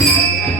Música